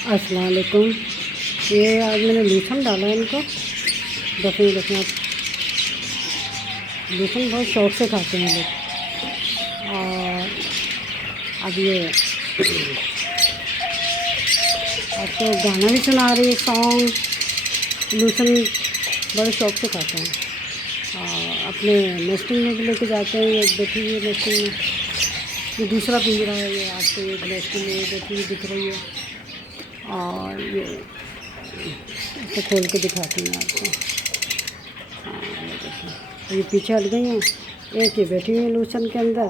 अस्सलाम वालेकुम। ये आज मैंने लहसुन डाला है इनको। देखें देखें आप, लहसुन बहुत शौक़ से खाते हैं लोग। और अब ये आपको गाना भी सुना रही है, सॉन्ग। लहसुन बड़े शौक़ से खाते हैं और अपने नेस्टिंग में भी लेके जाते हैं। ये बैठी हुई है नेस्टिंग में, ये दूसरा पिंजरा है। ये आपको एक नेस्टिंग में बैठी हुई दिख रही है। और ये इसे खोल के दिखाती हूँ आपको। हाँ, ये देखिए, ये पीछे हट गई हैं। एक ये बैठी हुई है लहसुन के अंदर।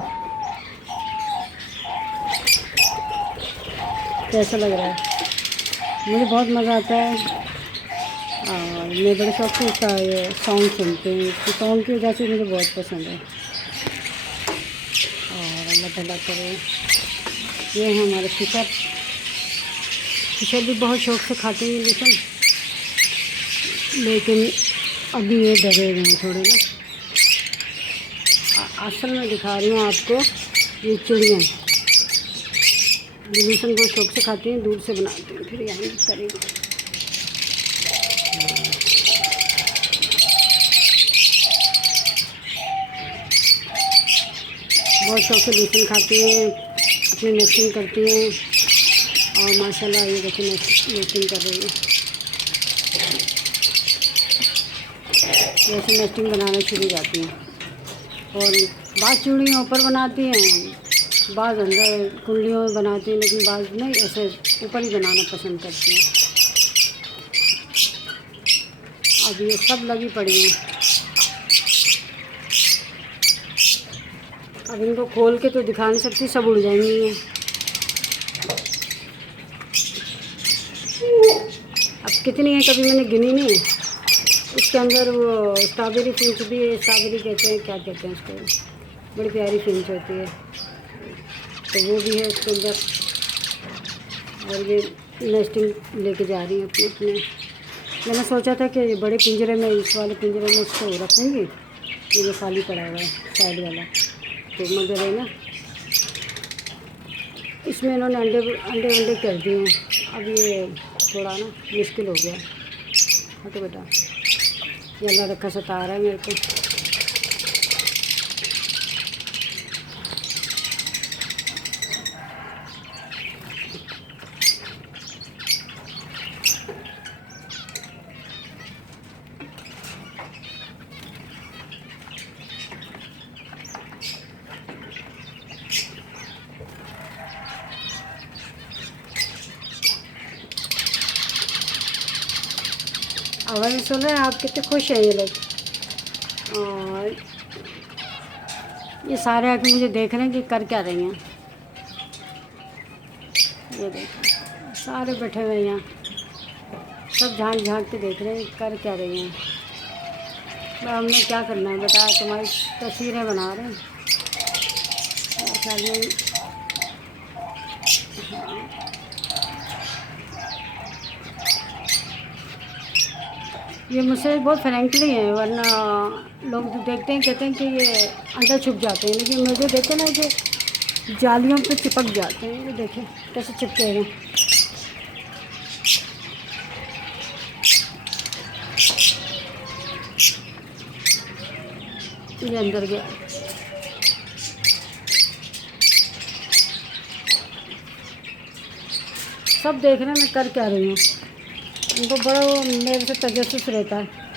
कैसा लग रहा है? मुझे बहुत मज़ा आता है और मैं बड़े शौक़ से इसका ये सॉन्ग सुनती हूँ। इसकी सॉन्ग की वजह से मुझे बहुत पसंद है। और अल्लाह ताला करे। ये है हमारे फिशर। फिशर भी बहुत शौक़ से खाते हैं लहसुन, लेकिन अभी ये डरे हुए हैं थोड़े ना। असल में दिखा रही हूँ आपको, ये चिड़ियाँ लहसुन बहुत शौक़ से खाती हैं। दूर से बनाती हैं, फिर यहाँ करेंगे। बहुत शौक़ से लहसुन खाती हैं, अपनी नेस्टिंग करती हैं। और माशाल्लाह ये देखिए नेस्टिंग कर रही है। जैसे नेस्टिंग बनाना शुरू जाती हैं। और बाज़ चूड़ियाँ ऊपर बनाती हैं, बाज़ अंदर कुंडलियों में बनाती हैं, लेकिन बाज़ नहीं, ऐसे ऊपर ही बनाना पसंद करती हैं। अब ये सब लगी पड़ी हैं। अब इनको खोल के तो दिखा नहीं सकती, सब उड़ जाएंगी ये। अब कितनी है कभी मैंने गिनी नहीं है। इसके अंदर वो स्ट्रॉबेरी फिंच भी है। स्ट्रॉबेरी कहते हैं, क्या कहते हैं उसको, बड़ी प्यारी फिंच होती है, तो वो भी है उसके अंदर। और ये नेस्टिंग लेके जा रही है अपने अपने। मैंने सोचा था कि बड़े पिंजरे में, इस वाले पिंजरे में इसको रखूँगी। ये खाली पड़ा हुआ है साइड वाला, तो मगर है ना, इसमें इन्होंने अंडे कर दिए हैं। अब ये थोड़ा ना मुश्किल हो गया। हटो बेटा, ये अल्लाह रखा सता रहा है मेरे को। आवाज़ सुन रहे हैं आप? कितने खुश हैं ये लोग। और ये सारे आके मुझे देख रहे हैं कि कर क्या रही हैं। ये देखो, सारे बैठे हुए हैं यहाँ, सब झांक झांक के देख रहे हैं कर क्या रही हैं। तो हमने क्या करना है बेटा, तुम्हारी तस्वीरें बना रहे हैं। ख्याल में ये मुझसे बहुत फ्रेंकली है, वरना लोग जो देखते हैं कहते हैं कि ये अंदर छुप जाते हैं, लेकिन मुझे देखो ना कि जालियों पे चिपक जाते हैं। ये देखें कैसे चिपके हैं। ये अंदर गया। सब देख रहे हैं मैं कर क्या रही हूँ। उनको बड़ा वो मेरे से तजस्सुस रहता है।